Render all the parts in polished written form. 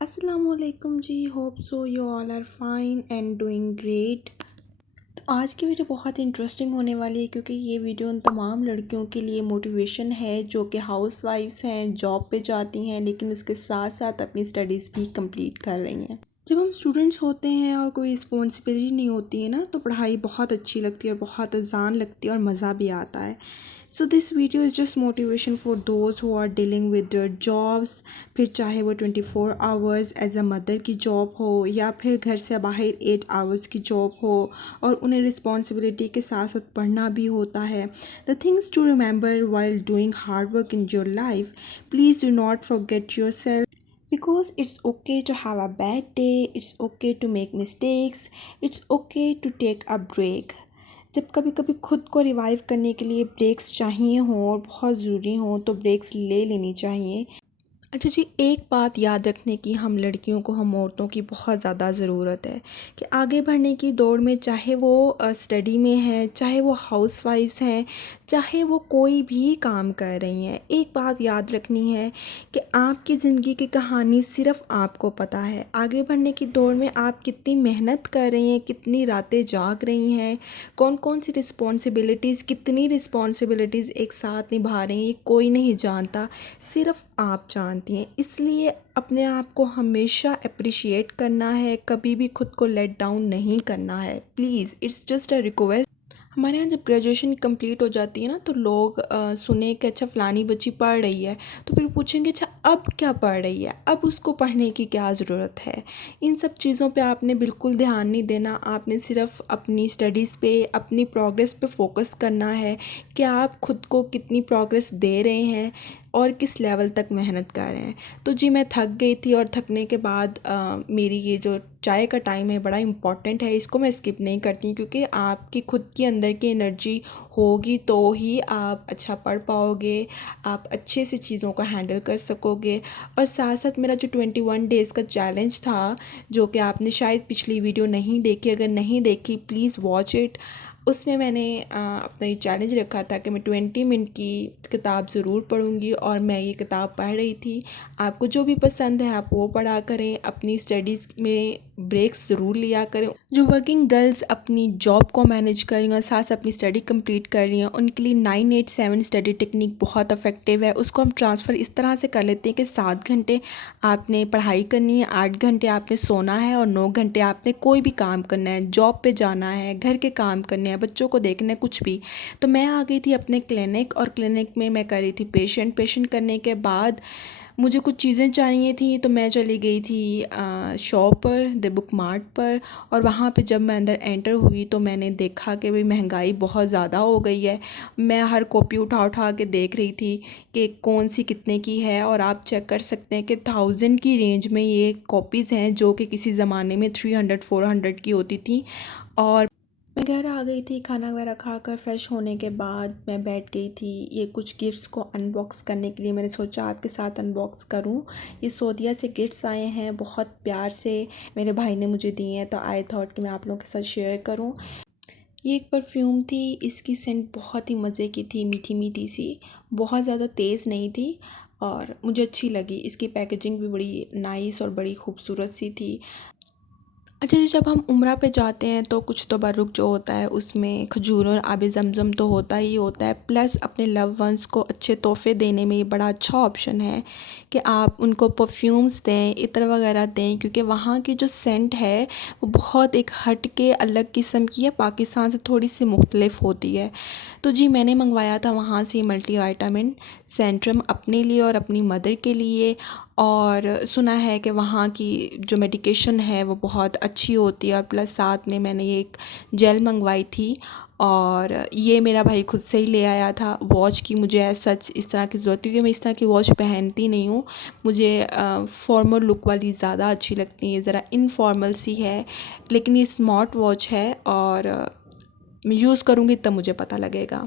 अस्सलामुअलैकुम जी। Hope so you all are fine and doing great. तो आज की वीडियो बहुत इंटरेस्टिंग होने वाली है क्योंकि ये वीडियो उन तमाम लड़कियों के लिए मोटिवेशन है जो कि हाउस वाइफ्स हैं, जॉब पे जाती हैं लेकिन उसके साथ साथ अपनी स्टडीज़ भी कंप्लीट कर रही हैं। जब हम स्टूडेंट्स होते हैं और कोई रिस्पॉन्सिबिलिटी नहीं होती है ना, तो पढ़ाई बहुत अच्छी लगती है और बहुत आसान लगती है और मज़ा भी आता है। So this video is just motivation for those who are dealing with their jobs. फिर चाहे वो 24 आवर्स एज अ मदर की जॉब हो या फिर घर से बाहर 8 आवर्स की जॉब हो और उन्हें रिस्पॉन्सिबिलिटी के साथ साथ पढ़ना भी होता है। The things to remember while doing hard work in your life, please do not forget yourself, because it's okay to have a bad day, it's okay to make mistakes, it's okay to take a break। जब कभी कभी खुद को revive करने के लिए breaks चाहिए हों और बहुत ज़रूरी हों तो ब्रेक्स ले लेनी चाहिए। अच्छा जी, एक बात याद रखने की हम लड़कियों को, हम औरतों की बहुत ज़्यादा ज़रूरत है कि आगे बढ़ने की दौड़ में, चाहे वो स्टडी में है, चाहे वो हाउस वाइफ्स हैं, चाहे वो कोई भी काम कर रही हैं, एक बात याद रखनी है कि आपकी ज़िंदगी की कहानी सिर्फ़ आपको पता है। आगे बढ़ने की दौड़ में आप कितनी मेहनत कर रही हैं, कितनी रातें जाग रही हैं, कौन कौन सी रिस्पॉन्सिबिलिटीज़, कितनी रिस्पॉन्सिबिलिटीज़ एक साथ निभा रही हैं, कोई नहीं जानता, सिर्फ़ आप जानती हैं। इसलिए अपने आप को हमेशा अप्रिशिएट करना है, कभी भी खुद को लेट डाउन नहीं करना है। Please, it's just a request. हमारे यहाँ जब ग्रेजुएशन कंप्लीट हो जाती है ना, तो लोग सुने कि अच्छा फ़लानी बच्ची पढ़ रही है, तो फिर पूछेंगे अच्छा अब क्या पढ़ रही है, अब उसको पढ़ने की क्या ज़रूरत है। इन सब चीज़ों पे आपने बिल्कुल ध्यान नहीं देना। आपने सिर्फ अपनी स्टडीज़ पे, अपनी प्रोग्रेस पे फोकस करना है कि आप खुद को कितनी प्रोग्रेस दे रहे हैं और किस लेवल तक मेहनत कर रहे हैं। तो जी, मैं थक गई थी और थकने के बाद मेरी ये जो चाय का टाइम है बड़ा इम्पॉर्टेंट है, इसको मैं स्किप नहीं करती क्योंकि आपकी खुद की अंदर की एनर्जी होगी तो ही आप अच्छा पढ़ पाओगे, आप अच्छे से चीज़ों को हैंडल कर सकोगे। और साथ साथ मेरा जो 21 डेज़ का चैलेंज था, जो कि आपने शायद पिछली वीडियो नहीं देखी, अगर नहीं देखी प्लीज़ वॉच इट। उसमें मैंने अपना ये चैलेंज रखा था कि मैं 20 मिनट की किताब ज़रूर पढ़ूँगी और मैं ये किताब पढ़ रही थी। आपको जो भी पसंद है आप वो पढ़ा करें, अपनी स्टडीज़ में ब्रेक्स ज़रूर लिया करें। जो वर्किंग गर्ल्स अपनी जॉब को मैनेज कर रही हैं और साथ साथ अपनी स्टडी कंप्लीट कर रही हैं, उनके लिए 987 स्टडी टेक्निक बहुत इफेक्टिव है। उसको हम ट्रांसफ़र इस तरह से कर लेते हैं कि 7 घंटे आपने पढ़ाई करनी है, 8 घंटे आपने सोना है और 9 घंटे आपने कोई भी काम करना है, जॉब पे जाना है, घर के काम करने हैं, बच्चों को देखना है, कुछ भी। तो मैं आ गई थी अपने क्लिनिक और क्लिनिक में मैं कर रही थी पेशेंट करने के बाद मुझे कुछ चीज़ें चाहिए थी तो मैं चली गई थी शॉप पर, द बुक मार्ट पर। और वहाँ पे जब मैं अंदर एंटर हुई तो मैंने देखा कि भाई महंगाई बहुत ज़्यादा हो गई है। मैं हर कॉपी उठा उठा के देख रही थी कि कौन सी कितने की है, और आप चेक कर सकते हैं कि 1000 की रेंज में ये कॉपीज़ हैं जो कि किसी ज़माने में 300-400 की होती थी। और मैं घर आ गई थी, खाना वगैरह खाकर फ्रेश होने के बाद मैं बैठ गई थी ये कुछ गिफ्ट्स को अनबॉक्स करने के लिए। मैंने सोचा आपके साथ अनबॉक्स करूं। ये सऊदीया से गिफ्ट्स आए हैं, बहुत प्यार से मेरे भाई ने मुझे दिए हैं, तो आई थॉट कि मैं आप लोगों के साथ शेयर करूं। ये एक परफ्यूम थी, इसकी सेंट बहुत ही मज़े की थी, मीठी मीठी सी, बहुत ज़्यादा तेज़ नहीं थी और मुझे अच्छी लगी। इसकी पैकेजिंग भी बड़ी नाइस और बड़ी खूबसूरत सी थी। अच्छा जी, जब हम उम्रा पे जाते हैं तो कुछ तबर्रुक जो होता है उसमें खजूर और आब ज़मज़म तो होता ही होता है, प्लस अपने लव वंस को अच्छे तोहफ़े देने में ये बड़ा अच्छा ऑप्शन है कि आप उनको परफ्यूम्स दें, इत्र वगैरह दें, क्योंकि वहाँ की जो सेंट है वो बहुत एक हट के अलग किस्म की है, पाकिस्तान से थोड़ी सी मुख्तलिफ होती है। तो जी, मैंने मंगवाया था वहाँ से मल्टी विटामिन सेंट्रम अपने लिए और अपनी मदर के लिए। और सुना है कि वहाँ की जो मेडिकेशन है वो बहुत अच्छी होती है, और प्लस साथ में मैंने ये एक जेल मंगवाई थी और ये मेरा भाई खुद से ही ले आया था। वॉच की मुझे एज सच इस तरह की ज़रूरत थी क्योंकि मैं इस तरह की वॉच पहनती नहीं हूँ। मुझे फॉर्मल लुक वाली ज़्यादा अच्छी लगती है, ज़रा इनफॉर्मल सी है, लेकिन ये स्मार्ट वॉच है और मैं यूज़ करूँगी तब मुझे पता लगेगा।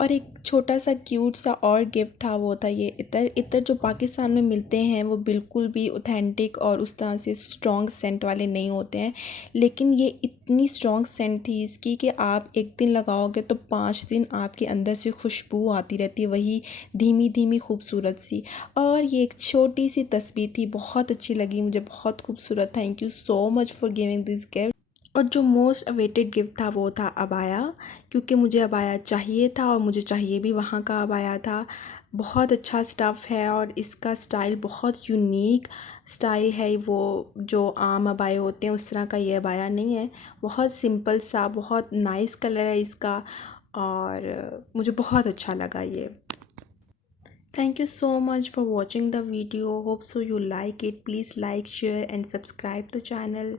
और एक छोटा सा क्यूट सा और गिफ्ट था, वो था ये इत्र। इत्र जो पाकिस्तान में मिलते हैं वो बिल्कुल भी ऑथेंटिक और उस तरह से स्ट्रॉन्ग सेंट वाले नहीं होते हैं, लेकिन ये इतनी स्ट्रॉन्ग सेंट थी इसकी कि आप एक दिन लगाओगे तो 5 दिन आपके अंदर से खुशबू आती रहती है, वही धीमी धीमी खूबसूरत सी। और ये एक छोटी सी तस्वीर थी, बहुत अच्छी लगी मुझे, बहुत खूबसूरत। Thank you so much for giving this gift. और जो मोस्ट अवेटेड गिफ्ट था वो था अबाया, क्योंकि मुझे अबाया चाहिए था और मुझे चाहिए भी वहाँ का अबाया था। बहुत अच्छा स्टफ़ है और इसका स्टाइल बहुत यूनिक स्टाइल है, वो जो आम अबाए होते हैं उस तरह का ये अबाया नहीं है, बहुत सिंपल सा, बहुत नाइस कलर है इसका और मुझे बहुत अच्छा लगा ये। Thank you so much for watching the video. Hope so you like it. Please like, share and subscribe the channel.